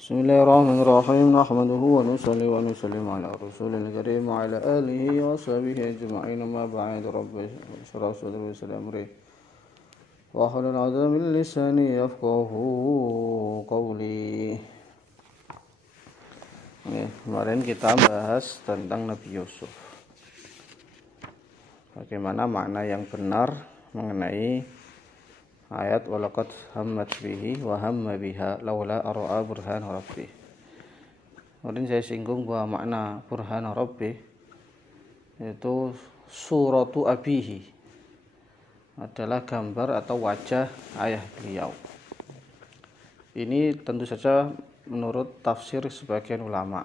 Bismillahirrahmanirrahim. Nahmaduhu wa nusalli wa nusallim ala rasulil karim wa ala alihi wa sahbihi ajma'in. Ma ba'du. Rabbi shrah sadri wa yassir amri wa hlul 'uqdatam min lisani yafqahu qawli. Kemarin kita bahas tentang Nabi Yusuf. Bagaimana makna yang benar mengenai ayat walaqad hammat bihi wa hamma biha laula ara'a burhan rabbih. Kemudian saya singgung bahwa makna burhan rabbih yaitu suratu abihi, adalah gambar atau wajah ayah beliau. Ini tentu saja menurut tafsir sebagian ulama.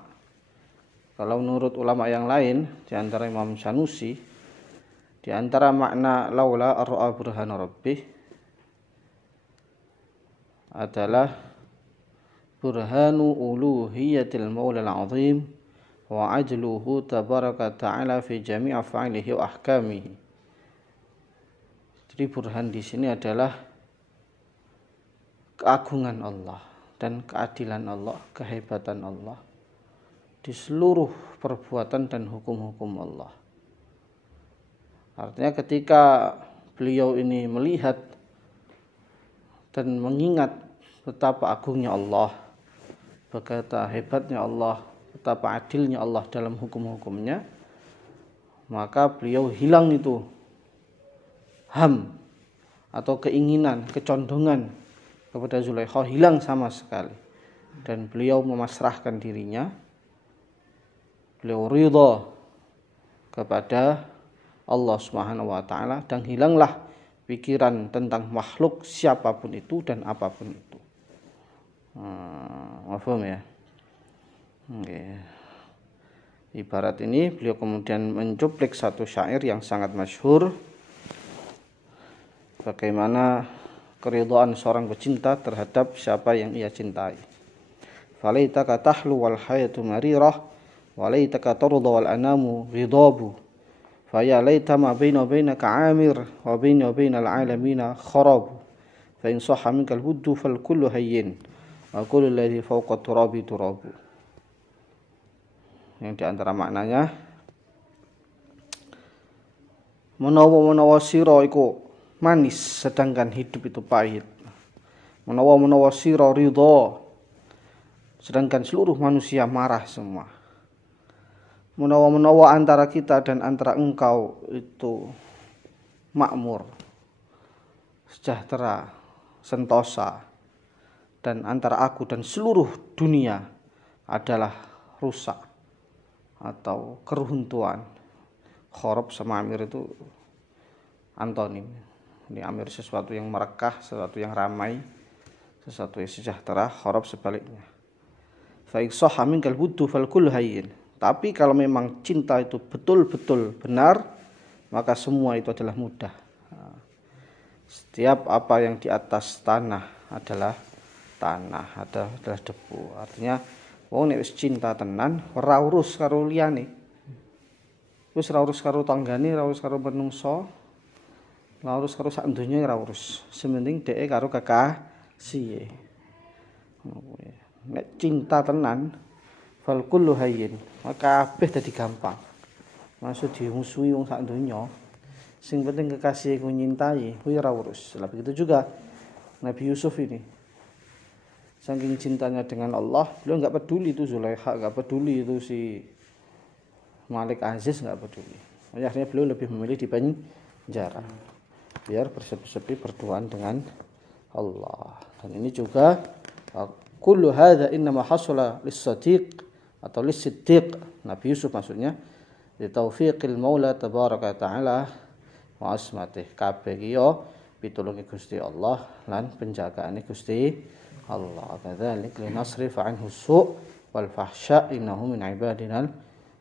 Kalau menurut ulama yang lain, di antara Imam Sanusi, di antara makna laula ara'a burhan rabbih adalah burhanu uluhiyatil maula al-azim wa ajluhu tabaraka ta'ala fi jami' af'alihi wa ahkamihi. Jadi burhan di sini adalah keagungan Allah dan keadilan Allah, kehebatan Allah di seluruh perbuatan dan hukum-hukum Allah. Artinya ketika beliau ini melihat dan mengingat betapa agungnya Allah, betapa hebatnya Allah, betapa adilnya Allah dalam hukum-hukumnya, maka beliau hilang itu ham atau keinginan, kecondongan kepada Zulaikha, hilang sama sekali. Dan beliau memasrahkan dirinya, beliau ridha kepada Allah Subhanahu wa taala, dan hilanglah pikiran tentang makhluk siapapun itu dan apapun itu. Paham ya? Okay. Ibarat ini beliau kemudian mencuplik satu syair yang sangat masyhur, bagaimana keridhaan seorang pecinta terhadap siapa yang ia cintai. Falaitaka tahlu wal hayatu marirah, walaitaka tarda wal anamu ghidabu. Faya laita ma baina bainaka amir wa baina bainal alamina kharab. Fa in sahha minkal wuddu fal kullu hayyin wa kullu alladhi fawqa turabi turabu. Yang di antara maknanya, menawa sira iku manis sedangkan hidup itu pahit. Menawa sira ridha sedangkan seluruh manusia marah semua. Menawa antara kita dan antara engkau itu makmur, sejahtera, sentosa, dan antara aku dan seluruh dunia adalah rusak atau keruntuhan. Khorab sama amir itu antonim. Ini amir sesuatu yang merekah, sesuatu yang ramai, sesuatu yang sejahtera. Khorab sebaliknya. Fa ikshaha minkal wuddu fal kullu hayyin. Tapi kalau memang cinta itu betul-betul benar, maka semua itu adalah mudah. Setiap apa yang di atas tanah adalah tanah, adalah debu. Artinya wong nek wis cinta tenan ora urus karo liyane. Wis ora urus karo tanggane, ora urus karo menungso, ora urus karo sak donya, ora urus. Sementing dhek karo kekasih. Nek cinta tenan fal kullu hayyin, maka kabeh dadi gampang. Maksud dimusuhi wong sak donya, sing penting kekasih ku nyintai, kuwi ora urus. Lah begitu juga Nabi Yusuf ini. Saking cintanya dengan Allah, beliau enggak peduli itu Zulaikha, enggak peduli itu si Malik Aziz, enggak peduli. Akhirnya beliau lebih memilih di penjara biar bersepi-sepi berduaan dengan Allah. Dan ini juga kullu hadza innama hasala lis-sadiq atau lis-siddiq, Nabi Yusuf maksudnya, di taufiqil maula tabaraka ta'ala wa asmatih. Kabeh iki yo pitulunge Gusti Allah lan penjagaane Gusti Allah. Kadzalik linasrif anhu su' wal fahsya innahu min ibadinal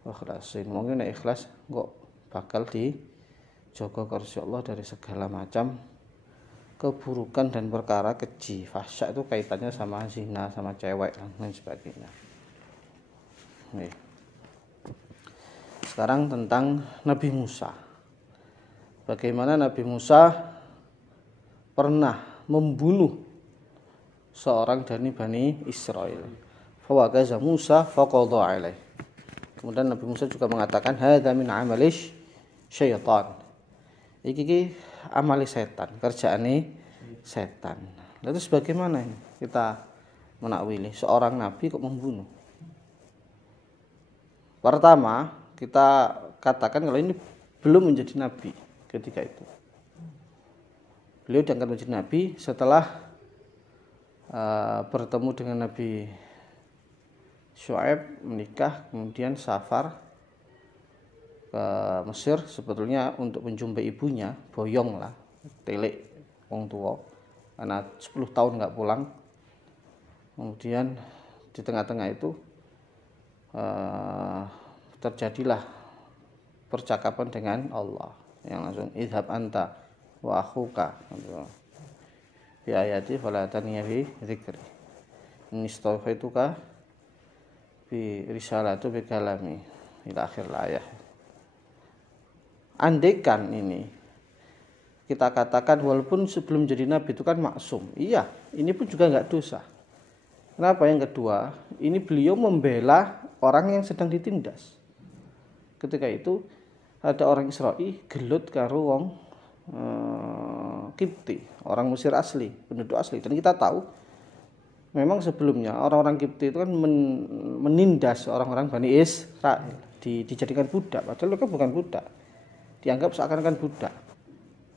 mukhlasin. Mungkin nek ikhlas kok bakal dijaga Gusti Allah dari segala macam keburukan dan perkara keji. Fahsya itu kaitannya sama zina, sama cewek dan sebagainya. Nih. Sekarang tentang Nabi Musa. Bagaimana Nabi Musa pernah membunuh seorang dari Bani Israel. fawakaza Musa faqadha alaih. Kemudian Nabi Musa juga mengatakan hadza min amalish syaitan. Iki amali setan, kerjaane setan. Lalu bagaimana ini kita menakwili seorang nabi kok membunuh? Pertama, kita katakan kalau ini belum menjadi nabi ketika itu. Beliau diangkat menjadi nabi setelah bertemu dengan Nabi Syuaib, menikah, kemudian safar ke Mesir sebetulnya untuk menjumpai ibunya, boyong lah, telik wong tua, karena 10 tahun nggak pulang. Kemudian di tengah-tengah itu terjadilah percakapan dengan Allah yang langsung idhab anta wa akhuka fi ayati fala taniya fi dzikri nistafaituka fi risalatu bi kalami ila akhir ayat. Andaikan ini kita katakan walaupun sebelum jadi nabi itu kan maksum, iya, ini pun juga enggak dosa. Kenapa? Yang kedua, ini beliau membela orang yang sedang ditindas. Ketika itu ada orang Israel gelut karo wong Kipti, orang Mesir asli, penduduk asli. Dan kita tahu memang sebelumnya orang-orang Kipti itu kan menindas orang-orang Bani Israel, dijadikan budak, padahal mereka bukan budak. Dianggap seakan-akan budak.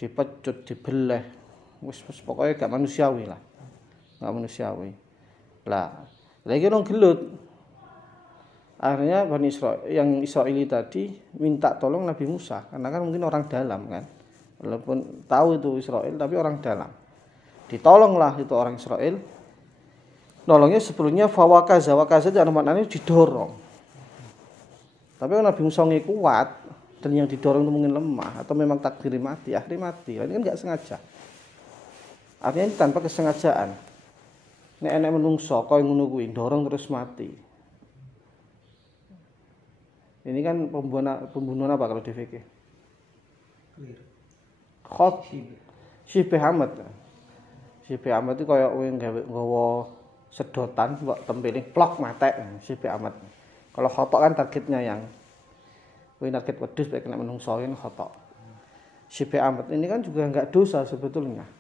Dipecut, dibelah. Wis pokoknya gak manusiawi lah. Gak manusiawi. Lah, lagi orang gelut. Akhirnya Bani Israel, yang Israeli tadi minta tolong Nabi Musa, karena kan mungkin orang dalam kan. Walaupun tahu itu Israel, tapi orang dalam. Ditolonglah itu orang Israel. Nolongnya sebelumnya fawakaza itu maknanya didorong. Tapi kalau Nabi Musa kuat dan yang didorong itu mungkin lemah atau memang takdir mati, akhirnya mati. Ini kan nggak sengaja. Artinya ini tanpa kesengajaan. Nek enek menungso koyo ngono kuwi dorong terus mati. Ini kan pembunuhan apa kalau di fikih? Syibh Ahmad. Syibh Ahmad itu koyo kowe nggawa sedotan mbok tempeling plok matek Syibh Ahmad. Kalau khotok kan targetnya yang kowe target wedhus bae kena menungso ini khotok. Syibh Ahmad ini kan juga enggak dosa sebetulnya.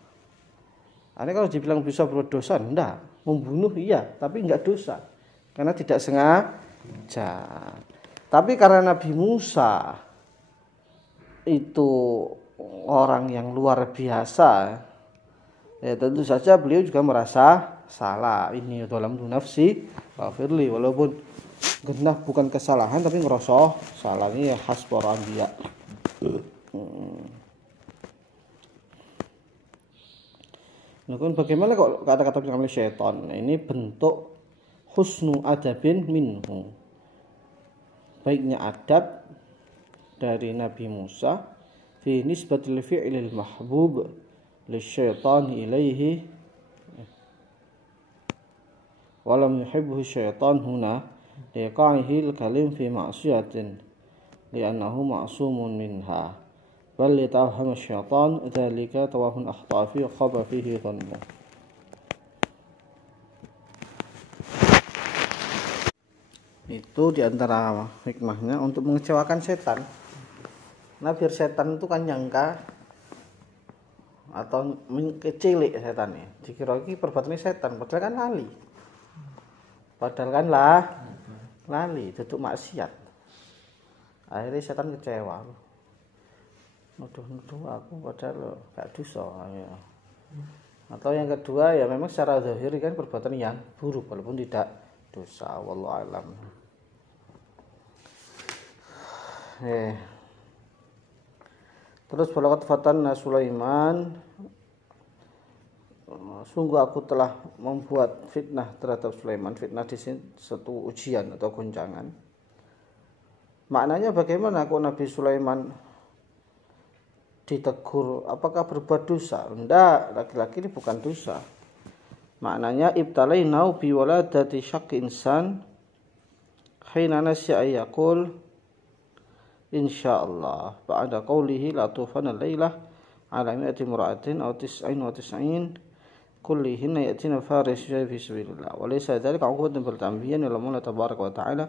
Ini kalau dibilang bisa berbuat dosa, enggak. Membunuh iya, tapi enggak dosa. Karena tidak sengaja. Tapi karena Nabi Musa itu orang yang luar biasa, ya tentu saja beliau juga merasa salah. Ini dalam nafsi, wafirli, walaupun genah bukan kesalahan tapi ngerasa salah. Ini ya khas para anbiya. Lalu bagaimana kok kata-kata pengambil syaitan? Ini bentuk husnu adabin minhu. Baiknya adab dari Nabi Musa fi nisbatil fi'lil mahbub lisyaitan ilaihi walam yuhibbuhu syaitan huna liqa'ihi al-kalim fi ma'siyatin li'annahu ma'sumun minha bal litawahhama syaitan dzalika tawahun akhta fi khaba fihi dhannu. Itu diantara hikmahnya untuk mengecewakan setan. Nah biar setan itu kan nyangka atau kecilik setannya. Dikira iki perbuatannya setan, padahal kan lali. Padahal kan lali, duduk maksiat. Akhirnya setan kecewa. Nuduh aku padahal gak dosa. Ya. Atau yang kedua ya memang secara zahir kan perbuatan yang buruk walaupun tidak dosa. Wallahu a'lam. Terus balagat fatanna Sulaiman, sungguh aku telah membuat fitnah terhadap Sulaiman. Fitnah di sini satu ujian atau goncangan. Maknanya bagaimana kok Nabi Sulaiman ditegur? Apakah berbuat dosa? Enggak, laki-laki ini bukan dosa. Maknanya ibtalainau bi waladati syaqq insan hina nasya yaqul insyaallah ba'da qawlihi la tufana lailah ala mi'ati mura'atin aw tis'in wa tis'in كلهن يأتين فارس في سبيل الله وليس ذلك عقوبة بالتنبيه إلى الله تبارك وتعالى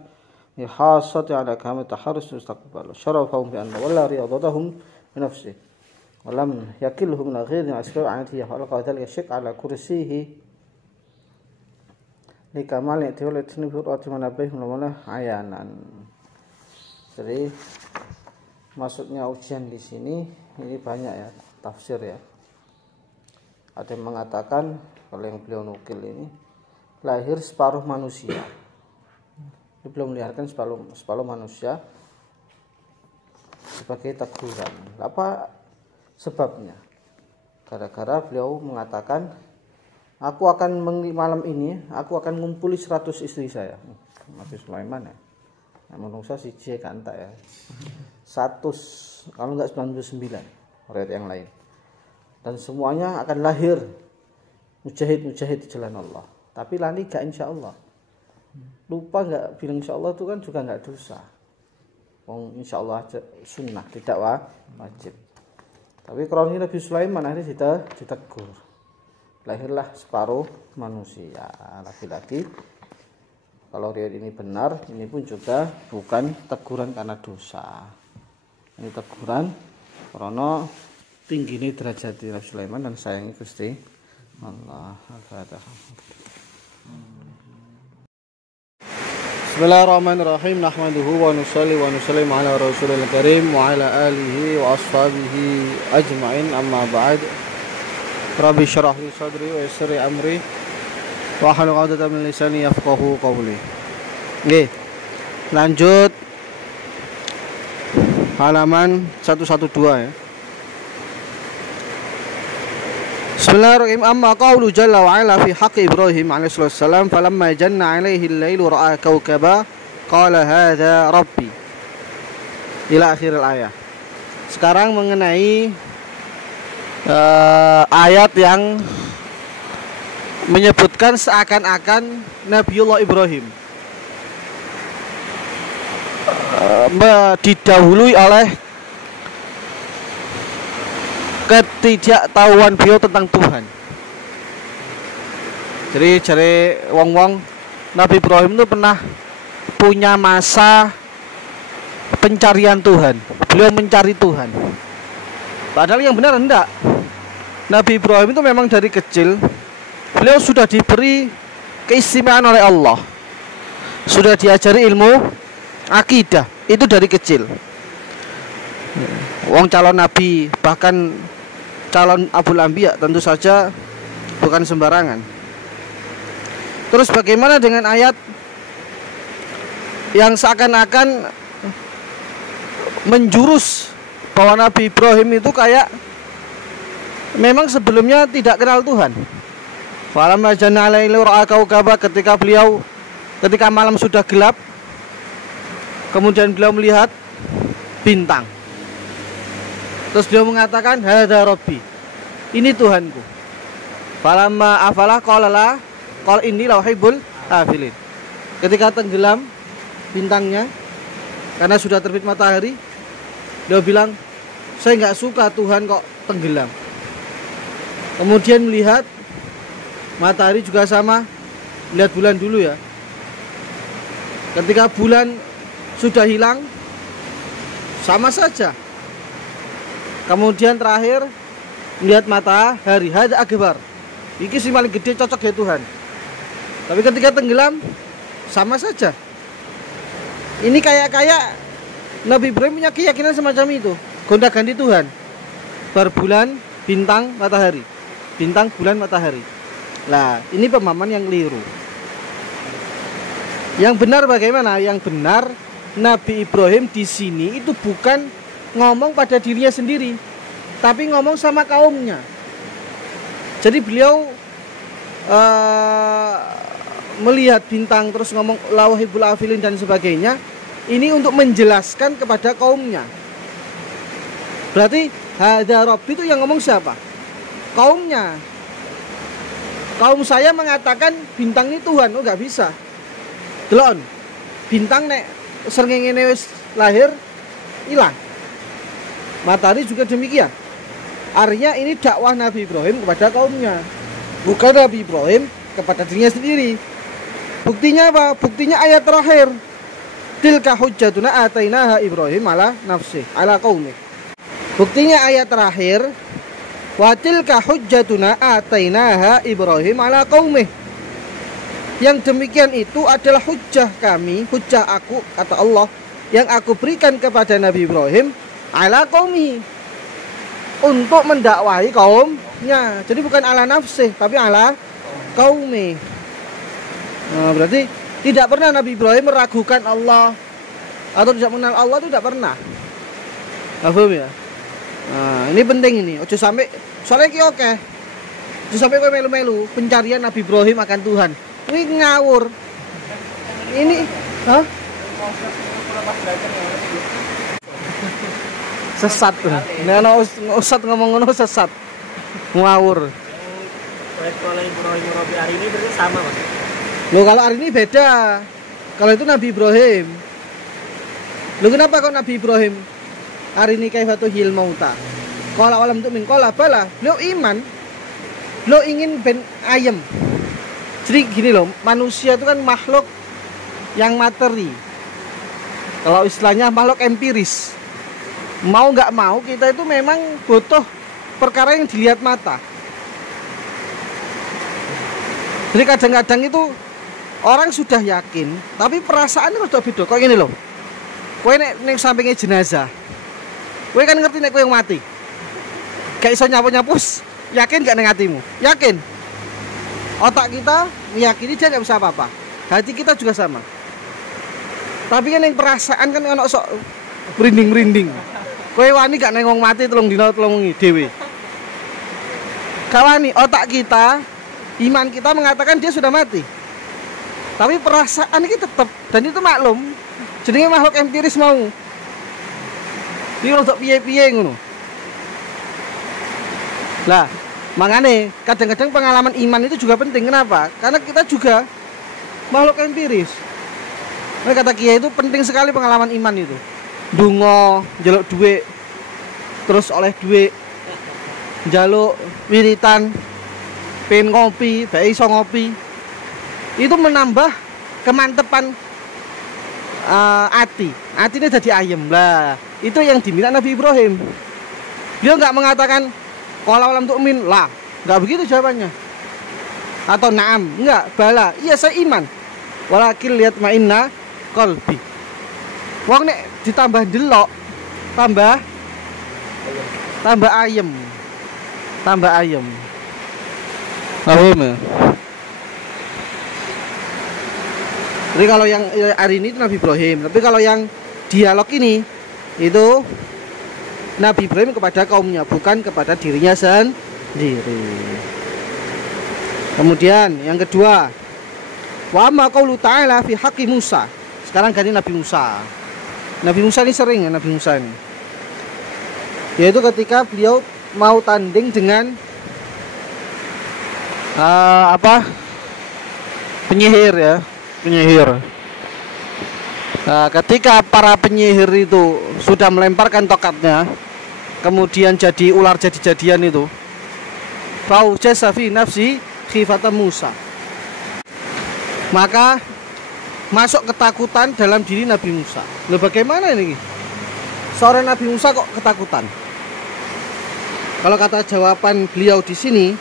لحاصة على كامل التحرس واستقبال شرفهم بأن ولا رياضتهم بنفسه ولم يكلهم من غير أسباب عنته خلق ذلك الشك على كرسيه لكمال اعتبار التنبيه والرأتي menabih mula-mula ayanan. Jadi maksudnya ujian di sini ini banyak ya tafsir ya. Ada yang mengatakan kalau yang beliau nukil ini lahir separuh manusia. Dia belum melahirkan separuh manusia sebagai teguran. Apa sebabnya? Gara-gara beliau mengatakan, malam ini aku akan ngumpuli 100 istri saya. Nabi Sulaiman ya. Menungsa siji kan tak ya. 100 kalau enggak 99 riwayat yang lain. Dan semuanya akan lahir mujahid-mujahid di jalan Allah. Tapi lani gak insya Allah. Lupa gak bilang insya Allah itu kan juga gak dosa. Insya Allah sunnah, tidak wajib. Tapi kalau ini Nabi Sulaiman akhirnya ditegur. Lahirlah separuh manusia laki-laki. Kalau riwayat ini benar, ini pun juga bukan teguran karena dosa. Ini teguran karena tinggi ini derajat Nabi Sulaiman dan sayangi Gusti Allah. Al-Fatihah. Bismillahirrahmanirrahim. Nahmaduhu wa nusalli wa nusallim ala Rasulil Karim wa ala alihi wa ashabihi ajma'in. Amma ba'd. Rabbi syrah li sadri wa yassir li amri wa hlul 'uqdatam min lisani yafqahu qawli. Nggih. Lanjut halaman 112 ya. Bismillahirrahmanirrahim. Amma qawlu jalla wa ala fi haqqi Ibrahim alaihi salam falamma janna alaihi al-lailu ra'a kawkaba qala hadza rabbi ila akhir al-ayah. Sekarang mengenai ayat yang menyebutkan seakan-akan Nabiullah Ibrahim didahului oleh ketidaktahuan beliau tentang Tuhan. Jadi cari wong-wong Nabi Ibrahim itu pernah punya masa pencarian Tuhan. Beliau mencari Tuhan. Padahal yang benar enggak. Nabi Ibrahim itu memang dari kecil beliau sudah diberi keistimewaan oleh Allah. Sudah diajari ilmu akidah itu dari kecil. Wong calon nabi, bahkan calon Abul Anbiya tentu saja bukan sembarangan. Terus bagaimana dengan ayat yang seakan-akan menjurus bahwa Nabi Ibrahim itu kayak memang sebelumnya tidak kenal Tuhan. Falamma janna alaihi ra'a kawkaba, ketika malam sudah gelap, kemudian beliau melihat bintang. Terus beliau mengatakan hadza rabbi, ini Tuhanku. Falamma afala qala inni la uhibbul afilin. Ketika tenggelam bintangnya karena sudah terbit matahari, beliau bilang saya nggak suka Tuhan kok tenggelam. Kemudian melihat matahari juga sama, lihat bulan dulu ya. Ketika bulan sudah hilang sama saja. Kemudian terakhir melihat matahari, hadza akbar. Iki sing paling gede, cocok ya Tuhan. Tapi ketika tenggelam sama saja. Ini kayak Nabi Ibrahim punya keyakinan semacam itu, gonta-ganti Tuhan. Berbulan, bintang, matahari. Bintang, bulan, matahari. Nah, ini pemahaman yang keliru. Yang benar bagaimana? Yang benar Nabi Ibrahim di sini itu bukan ngomong pada dirinya sendiri, tapi ngomong sama kaumnya. Jadi beliau melihat bintang terus ngomong la uhibbul afilin dan sebagainya. Ini untuk menjelaskan kepada kaumnya. Berarti hadza rabbi itu yang ngomong siapa? Kaumnya. Kaum saya mengatakan bintang ini Tuhan, oh nggak bisa. Delon, bintang nek srengenge wis lahir hilang. Matahari juga demikian. Artinya ini dakwah Nabi Ibrahim kepada kaumnya, bukan Nabi Ibrahim kepada dirinya sendiri. Buktinya apa? Buktinya ayat terakhir. Tilka hujjatuna atainaha Ibrahim ala nafsi ala qaumi. Buktinya ayat terakhir, wa tilka hujjatuna atainaha Ibrahim ala qaumi. Yang demikian itu adalah hujjah kami, hujjah aku, kata Allah, yang aku berikan kepada Nabi Ibrahim ala qaumi, untuk mendakwahi kaumnya. Jadi bukan ala nafsi, tapi ala qaumi. Nah, berarti tidak pernah Nabi Ibrahim meragukan Allah atau tidak mengenal Allah, itu tidak pernah. Paham ya? Nah, ini penting ini. Ojo sampai soalnya ki oke. Ojo sampai kowe melu-melu pencarian Nabi Ibrahim akan Tuhan. Ini ngawur. Ini, hah? Sesat. Nek ana ustaz ngomong ngono sesat. Ngawur. Kalau Ibrahim Robi hari ini berarti sama, Mas. Loh, kalau hari ini beda. Kalau itu Nabi Ibrahim. Loh, kenapa kok Nabi Ibrahim hari ini kaifatuhil mauta? Qala alam tu'min qala bala. Beliau iman. Beliau ingin ben ayem. Jadi gini loh, manusia itu kan makhluk yang materi. Kalau istilahnya makhluk empiris. Mau nggak mau kita itu memang butuh perkara yang dilihat mata. Jadi kadang-kadang itu orang sudah yakin, tapi perasaan itu sudah beda. Kok gini loh, kowe nek sampingnya jenazah, kowe kan ngerti nek kowe yang mati. Kayak iso nyapu-nyapus, yakin gak neng hatimu? Yakin. Otak kita meyakini dia nggak bisa apa-apa. Hati kita juga sama. Tapi kan yang perasaan kan ono sok merinding-merinding. Kowe wani gak nengong mati telung dina telung wengi dhewe. Kawani otak kita, iman kita mengatakan dia sudah mati. Tapi perasaan ini tetap, dan itu maklum. Jenenge makhluk empiris mau. Iki untuk piye-piye ngono. Lah, makanya kadang-kadang pengalaman iman itu juga penting. Kenapa? Karena kita juga makhluk empiris. Nah, kata Kiai itu penting sekali pengalaman iman itu. Dungo, njaluk duit, terus oleh duit, njaluk wiritan, pengen ngopi, bae iso ngopi. Itu menambah kemantepan hati. Hatinya jadi ayem lah. Itu yang diminta Nabi Ibrahim. Dia nggak mengatakan kalau alam tu'min lah, nggak begitu jawabannya. Atau naam, nggak, bala. Iya saya iman. Walakin lihat ma'inna qalbi. Wong nek ditambah delok, tambah ayem. Tambah ayem. Paham ya? Jadi kalau yang hari ini itu Nabi Ibrahim, tapi kalau yang dialog ini itu Nabi Ibrahim kepada kaumnya, bukan kepada dirinya sendiri. Kemudian yang kedua, wa amma qaulu ta'ala fi haqqi Musa. Sekarang ganti Nabi Musa. Nabi Musa ini sering ya, Nabi Musa ini. Yaitu ketika beliau mau tanding dengan penyihir ya, penyihir. Nah, ketika para penyihir itu sudah melemparkan tokatnya, kemudian jadi ular jadi-jadian itu, faujasa fi nafsi khifatan Musa, maka masuk ketakutan dalam diri Nabi Musa. Loh, bagaimana ini? Seorang Nabi Musa kok ketakutan? Kalau kata jawaban beliau di sini,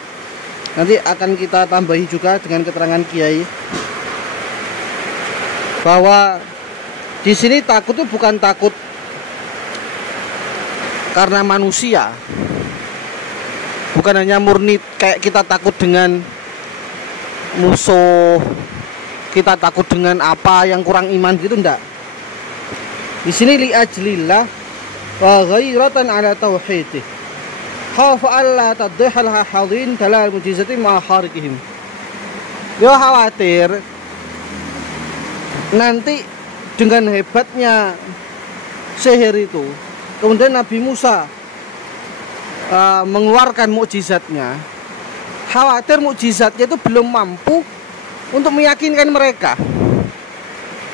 nanti akan kita tambahi juga dengan keterangan Kiai, bahwa di sini takut itu bukan takut karena manusia, bukan hanya murni kayak kita takut dengan musuh, kita takut dengan apa yang kurang iman gitu, enggak. Di sini li ajlillah wa ghairatan ala tauhidih, khafa alla tadhihal hadin dalal mujizati ma harikihim. Dia khawatir nanti dengan hebatnya sihir itu, kemudian Nabi Musa mengeluarkan mukjizatnya, khawatir mukjizatnya itu belum mampu untuk meyakinkan mereka,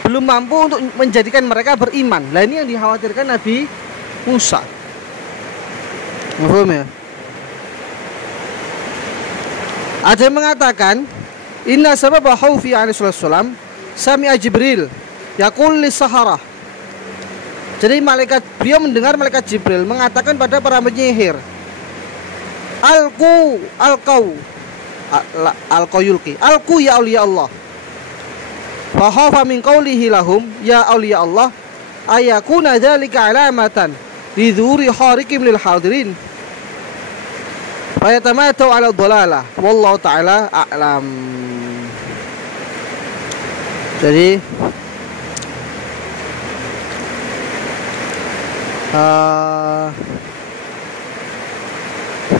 belum mampu untuk menjadikan mereka beriman. Nah, ini yang dikhawatirkan Nabi Musa. Paham ya? Ada yang mengatakan inna sababa khaufi alaihi wasallam sami'a Jibril yaqul lis saharah. Jadi beliau mendengar malaikat Jibril mengatakan pada para penyihir, alqu ya auliya Allah. Fa khafa min qawlihi lahum ya auliya Allah ayakuna dzalika alamatan lidhuri khariqim lil hadirin. Fa yatamatau ala dhalalah wallahu taala a'lam. Jadi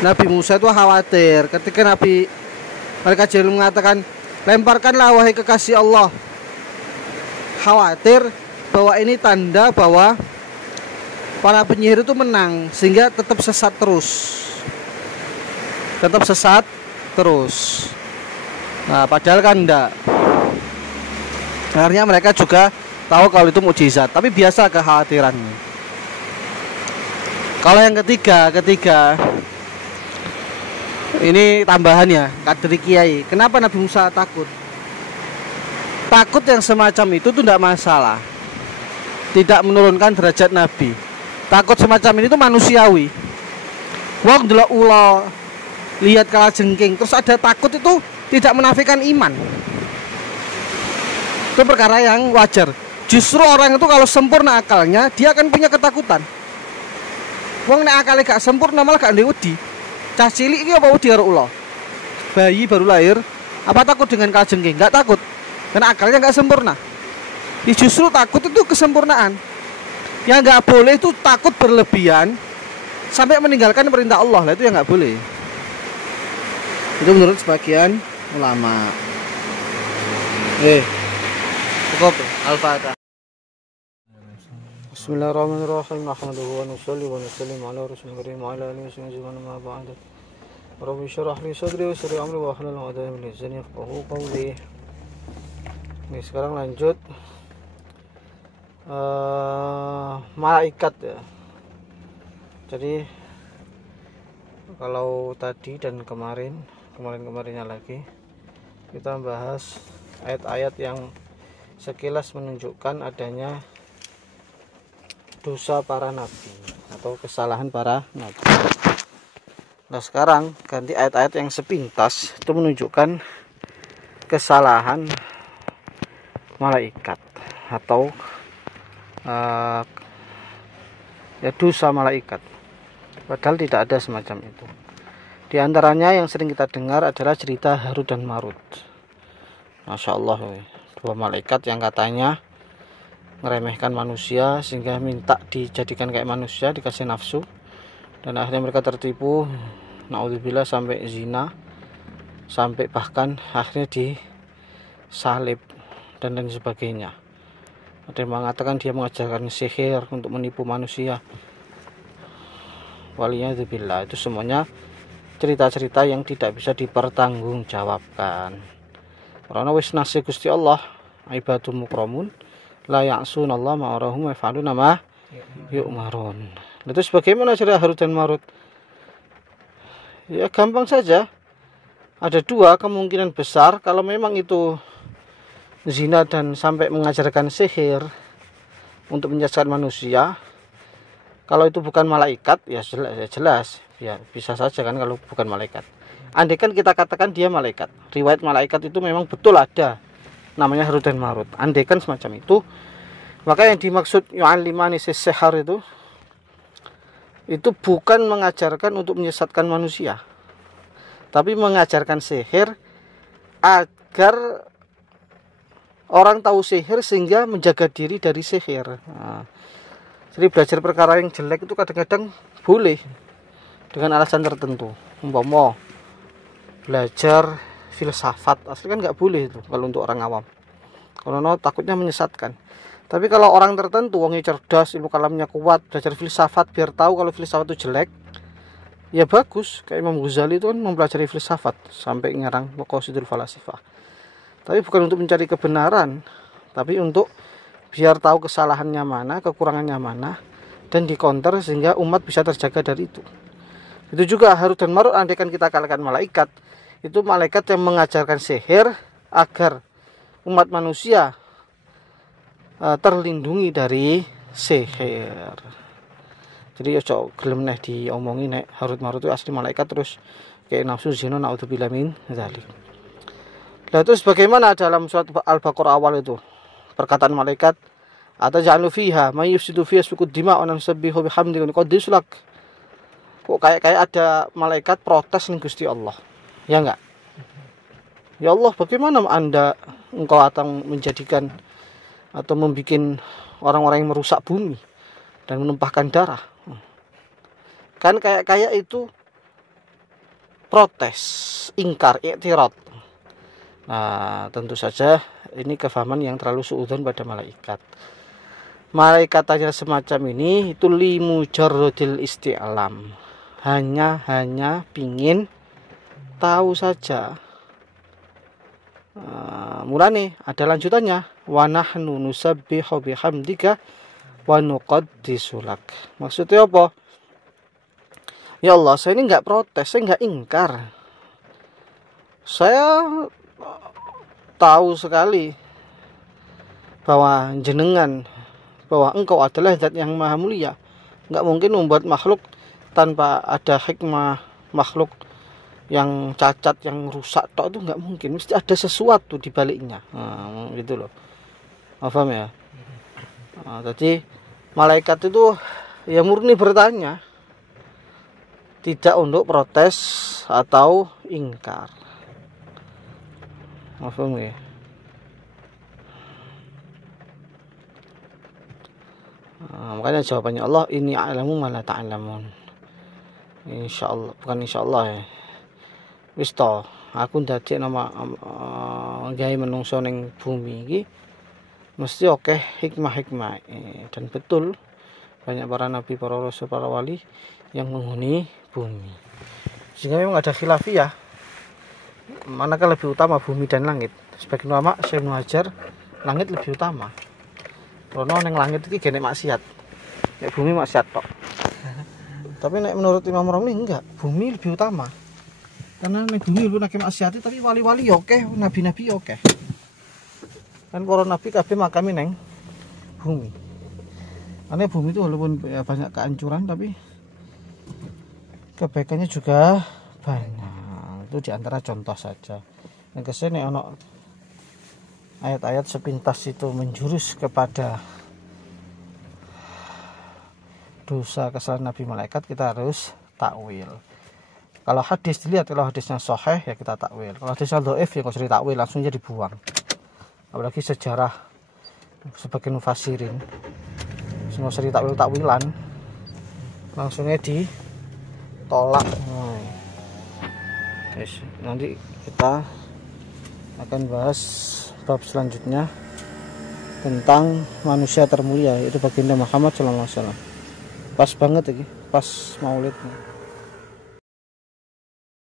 Nabi Musa itu khawatir ketika malaikat Jibril mengatakan lemparkanlah wahai kekasih Allah. Khawatir bahwa ini tanda bahwa para penyihir itu menang sehingga tetap sesat terus. Nah, padahal kan enggak. Akhirnya mereka juga tahu kalau itu mukjizat, tapi biasa kekhawatirannya. Kalau yang ketiga ini tambahannya dari Kiai. Kenapa Nabi Musa takut? Takut yang semacam itu tuh tidak masalah, tidak menurunkan derajat Nabi. Takut semacam ini tuh manusiawi. Wong delok ula, lihat kalajengking, terus ada takut itu tidak menafikan iman. Itu perkara yang wajar. Justru orang itu kalau sempurna akalnya, dia akan punya ketakutan. Wong nek akale gak sempurna malah gak ndek wedi. Cah cilik iki apa wedi karo ula? Bayi baru lahir, apa takut dengan kalajengking? Gak takut. Karena akalnya gak sempurna. Ya justru takut itu kesempurnaan. Yang gak boleh itu takut berlebihan sampai meninggalkan perintah Allah. Lah itu yang gak boleh. Itu menurut sebagian ulama. Cukup Al-Fatihah. Bismillahirrahmanirrahim. Alhamdulillah wa nusalli wa nusallim ala rasulil karim wa ala alihi wa ma ba'd. Rabbi shrah li sadri wa yassir amri wa hlul 'uqdatam min lisani yafqahu qawli. Ini sekarang lanjut malaikat ya. Jadi kalau tadi dan kemarinnya lagi kita bahas ayat-ayat yang sekilas menunjukkan adanya dosa para nabi atau kesalahan para nabi. Nah sekarang ganti ayat-ayat yang sepintas itu menunjukkan kesalahan malaikat atau dosa malaikat. Padahal tidak ada semacam itu. Di antaranya yang sering kita dengar adalah cerita Harut dan Marut. Masya Allah, dua malaikat yang katanya meremehkan manusia sehingga minta dijadikan kayak manusia, dikasih nafsu, dan akhirnya mereka tertipu, naudzubillah, sampai zina, sampai bahkan akhirnya disalib dan lain sebagainya. Ada yang mengatakan dia mengajarkan sihir untuk menipu manusia. Waliyadzubillah. Itu semuanya cerita-cerita yang tidak bisa dipertanggungjawabkan. Karena wis nasi Gusti Allah ibadul mukramun la ya'sunallah ma'arahum wa yaf'aluna ma yu'marun. Itu bagaimana cerita Harut dan Marut? Ya gampang saja. Ada dua kemungkinan besar. Kalau memang itu zina dan sampai mengajarkan sihir untuk menyesatkan manusia, kalau itu bukan malaikat ya jelas ya bisa saja kan kalau bukan malaikat. Andai kan kita katakan dia malaikat, riwayat malaikat itu memang betul ada namanya Harut dan Marut. Andai kan semacam itu, maka yang dimaksud yu'allimani sihar itu bukan mengajarkan untuk menyesatkan manusia, tapi mengajarkan sihir agar orang tahu sihir sehingga menjaga diri dari sihir. Nah, jadi belajar perkara yang jelek itu kadang-kadang boleh dengan alasan tertentu. Umpama belajar filsafat, asli kan nggak boleh itu kalau untuk orang awam. Karena takutnya menyesatkan. Tapi kalau orang tertentu, orangnya cerdas, ilmu kalamnya kuat, belajar filsafat biar tahu kalau filsafat itu jelek, ya bagus. Kayak Imam Ghazali itu kan mempelajari filsafat sampai ngarang Maqasidul Falasifah. Tapi bukan untuk mencari kebenaran, tapi untuk biar tahu kesalahannya mana, kekurangannya mana, dan dikonter sehingga umat bisa terjaga dari itu. Itu juga Harut dan Marut, andaikan kita kalahkan malaikat, itu malaikat yang mengajarkan sihir agar umat manusia terlindungi dari sihir. Jadi ojo gelem neh diomongi nek Harut Marut itu asli malaikat terus kayak nafsu zina naudzubillah min dzalik. Nah, terus bagaimana dalam surat Al-Baqarah awal itu? Perkataan malaikat, "Ataj'alu fiha may yufsidu fiha sukud dima wa nusabbihu bihamdika wa nuqaddis lak." Kok kayak ada malaikat protes ning Gusti Allah. Ya enggak? Ya Allah, bagaimana engkau akan menjadikan atau membuat orang-orang yang merusak bumi dan menumpahkan darah? Kan kayak itu protes, ingkar, i'tirad. Nah, tentu saja ini kefahaman yang terlalu suudzon pada malaikat. Malaikat tanya semacam ini itu limujarrodil isti'lam. Hanya pingin tahu saja. Mulane ada lanjutannya. Wa nahnu nusabbihu bihamdika wa nuqaddisu lak. Maksudnya apa? Ya Allah, saya ini enggak protes, saya enggak ingkar. Saya tahu sekali bahwa engkau adalah zat yang maha mulia. Enggak mungkin membuat makhluk tanpa ada hikmah, makhluk yang cacat, yang rusak tok itu enggak mungkin. Mesti ada sesuatu di baliknya. Gitu loh. Paham ya? Jadi malaikat itu ya murni bertanya, tidak untuk protes atau ingkar. Paham ya? Makanya jawabannya Allah, ini a'lamu ma la ta'lamun. Insyaallah, bukan insyaallah ya. Wis to, aku dadi nama gawe menungso ning bumi iki mesti oke hikmah-hikmah. Dan betul banyak para nabi, para rasul, para wali yang menghuni bumi. Sehingga memang ada khilafiyah. Manakah lebih utama, bumi dan langit? Sebagian ulama Syekh Ibnu Hajar, langit lebih utama. Karena neng langit iki gene maksiat. Nek bumi maksiat tok. Tapi nek menurut Imam Romli enggak, bumi lebih utama. Karena nek bumi lu nek maksiat tapi wali-wali ya oke, nabi-nabi ya oke. Kan para nabi kabeh makame neng bumi. Karena bumi itu walaupun ya banyak kehancuran tapi kebaikannya juga banyak. Itu diantara contoh saja. Yang kesini ono ayat-ayat sepintas itu menjurus kepada dosa kesalahan nabi malaikat, kita harus takwil. Kalau hadis dilihat, kalau hadisnya sahih ya kita takwil. Kalau hadisnya dhaif ya nggak usah ditakwil, langsung aja dibuang. Apalagi sejarah sebagian mufassirin semua usah ditakwil-takwilan, langsungnya ditolak. Yes, nanti kita akan bahas bab selanjutnya tentang manusia termulia, yaitu baginda Muhammad SAW. Pas banget lagi, pas maulidnya.